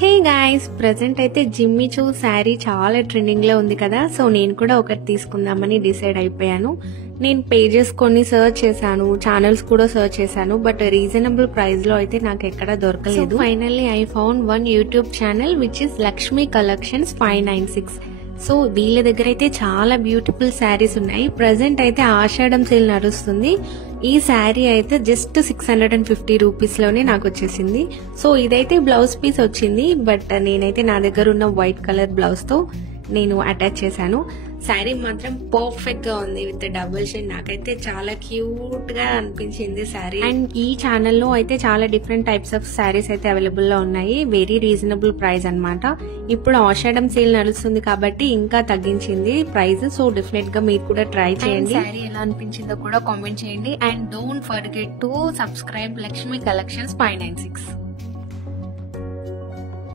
Hey guys, present అయితే జిమ్మి చూ శారీ చాలా ట్రెండింగ్ లో ఉంది కదా. సో నేను కూడా ఒకటి తీసుకుందామని డిసైడ్ అయిపోయాను. నేను పేజెస్ కొన్ని సర్చ్ చేశాను, ఛానల్స్ కూడా సర్చ్ చేశాను, బట్ రీజనబుల్ ప్రైస్ లో అయితే నాకు ఎక్కడ దొరకలేదు. Finally I found one YouTube channel which is Lakshmi collections 596. So వీళ్ళ దగ్గర అయితే చాలా బ్యూటిఫుల్ శారీస్ ఉన్నాయి. ప్రెసెంట్ అయితే ఆషాఢం సేల్ నడుస్తుంది. ఈ శారీ అయితే జస్ట్ 650 రూపీస్ లోనే నాకు వచ్చేసింది. సో ఇదైతే బ్లౌజ్ పీస్ వచ్చింది, బట్ నేనైతే నా దగ్గర ఉన్న వైట్ కలర్ బ్లౌజ్ తో నేను అటాచ్ చేశాను. శారీ మాత్రం పర్ఫెక్ట్ గా ఉంది విత్ డబుల్ షేడ్. నాకైతే చాలా క్యూట్ గా అనిపించింది శారీ. అండ్ ఈ ఛానల్లో అయితే చాలా డిఫరెంట్ టైప్స్ ఆఫ్ శారీస్ అయితే అవైలబుల్ లో ఉన్నాయి. వెరీ రీజనబుల్ ప్రైస్ అన్నమాట. ఇప్పుడు ఆషాఢం సేల్ నడుస్తుంది కాబట్టి ఇంకా తగ్గించింది ప్రైస్. సో డెఫినెట్ గా మీరు కూడా ట్రై చేయండి. శారీ ఎలా అనిపించిందో కూడా కామెంట్ చేయండి. And don't forget to subscribe Lakshmi collections 596.